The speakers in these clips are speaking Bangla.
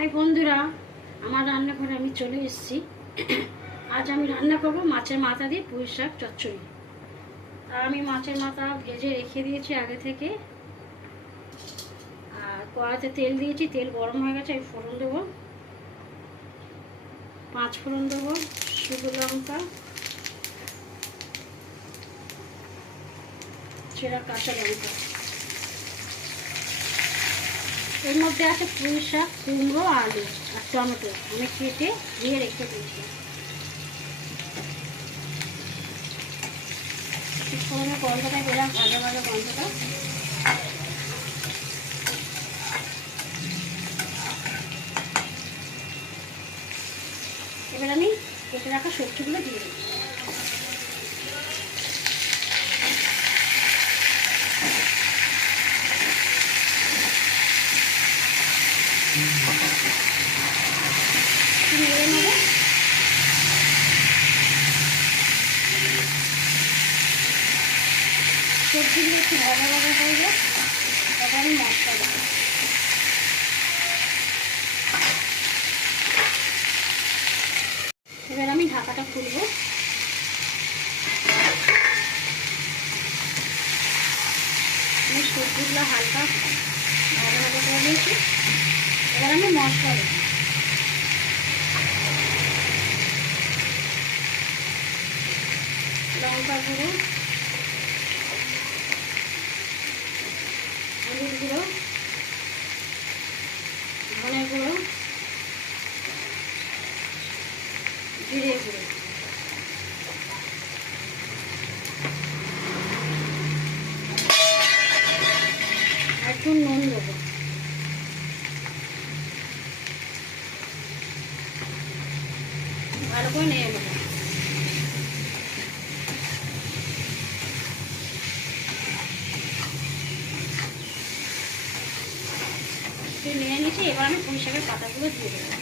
হাই বন্ধুরা, আমার রান্নাঘরে আমি চলে এসেছি। আজ আমি রান্না করব মাছের মাথা দিয়ে পুঁই শাক চচ্চড়ি। আমি মাছের মাথা ভেজে রেখে দিয়েছি আগে থেকে। আর কড়াইতে তেল দিয়েছি, তেল গরম হয়ে গেছে। আমি ফোড়ন দেবো, 5 ফোড়ন দেবো, শুকনো লঙ্কা, চেরা কাঁচা লঙ্কা। এর মধ্যে আছে পুঁই শাক, কুমড়ো, আলু আর টমেটো আমি কেটে ধুয়ে রেখে দিয়েছি। ফোড়নের গন্ধটা বেরাম, ভাজা ভাজা গন্ধটা। এবার আমি কেটে রাখা সবজিগুলো দিয়ে দিই। নেড়ে নেবো। সবজিগুলো একটু ভাজা ভাজা হয়ে যায়, তারপর আমি মশলা দেবো। এবার আমি ঢাকাটা খুলবো। আমি সবজিগুলো হালকা ভাজা ভাজা করে নিয়েছি। এবার আমি মশলা দেবো। লঙ্কা গুঁড়ো, হলুদ গুঁড়ো, ধনে গুঁড়ো, জিরে গুঁড়ো, একটু নুন দেবো। ভালো করে নিয়ে নেবো। নিয়ে নিচ্ছি। এবার আমি পুঁই শাকের পাতাগুলো দিয়ে দেবো।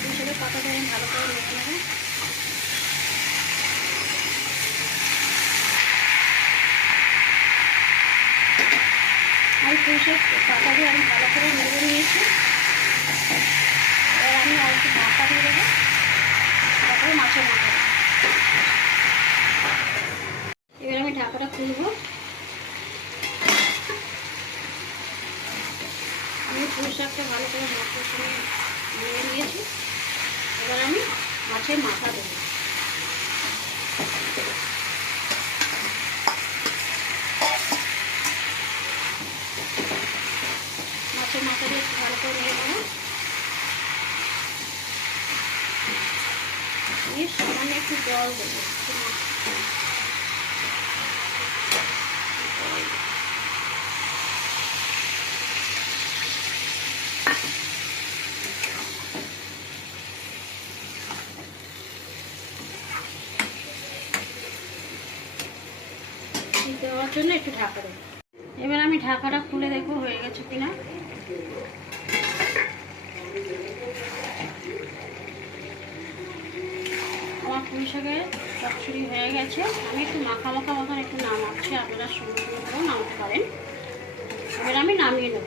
পুঁই শাকের পাতাটা আমি ভালো করে নিয়ে নেবো। আমি পুঁই শাক পাতা দিয়ে আমি ভালো করে নেড়ে নিয়েছি। এবার আমি অল্প ঢাকা দিয়ে দেবো, তারপরে মাছের মাথা। এবার আমি ঢাকাটা খুলবো। আমি পুঁই শাকটা ভালো করে মশলার সঙ্গে নিয়ে নিয়েছি। এবার আমি মাছের মাথা দেবো। মাছের মাথা দিয়ে একটু ভালো করে নিয়ে নেবো। সামান্য একটু জল দেবো। দেওয়ার জন্য একটু ঢাকা দেবো। এবার আমি ঢাকাটা খুলে দেখবো হয়ে গেছে কিনা। আমার পুঁই শাকের চচ্চড়ি হয়ে গেছে। আমি একটু মাখা মাখা মতন একটু নামাচ্ছি, আপনারা সুন্দর করেও নামাতে পারেন। এবার আমি নামিয়ে নেব।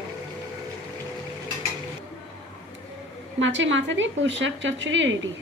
মাছের মাথা দিয়ে পুঁই শাক চচ্চড়ি রেডি।